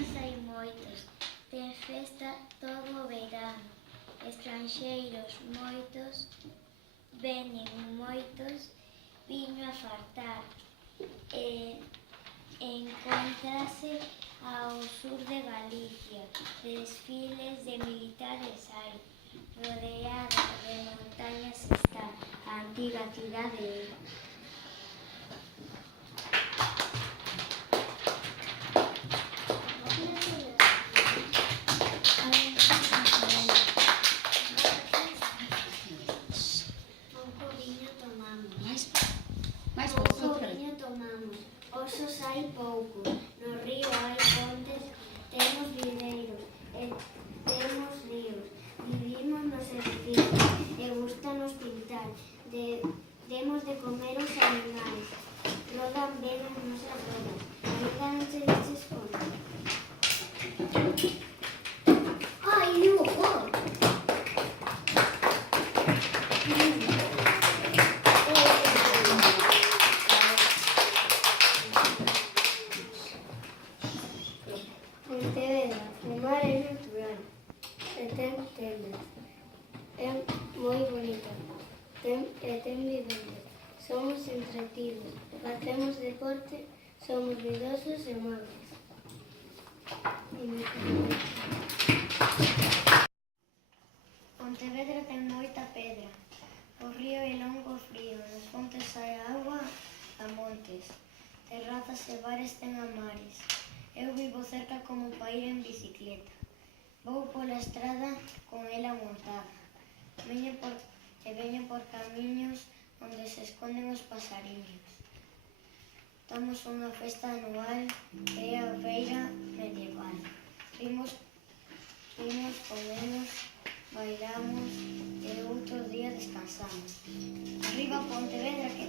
Viños hai moitos, ten festa todo o verano. Estranxeiros moitos, veñen moitos, viño a fartar. Encóntrase ao sur de Galicia, desfiles de militares hai, rodeada de montañas está a antiga cidade. Osos hai pouco, no río hai pontes, temos viveiros e temos ríos. Vivimos nos edificios e gustanos pintar, demos de comer os animais, rodan ben as nosas rodas. Ainda non se dices conta. Ai, Hugo! Pontevedra, o mar é natural e ten tendas, é moi bonita e ten vivendas. Somos entretidos, facemos deporte, somos vidosos e amables. Pontevedra ten moita pedra, o río é longo e frío, nas fontes hai auga a montes, terrazas e bares ten a mares. Eu vivo cerca como para ir en bicicleta. Vou pola estrada con ela montada. Veño por camiños onde se esconden os pasariños. Estamos unha festa anual que é a feira medieval. Vimos, comemos, bailamos e outro día descansamos. Arriba Pontevedra que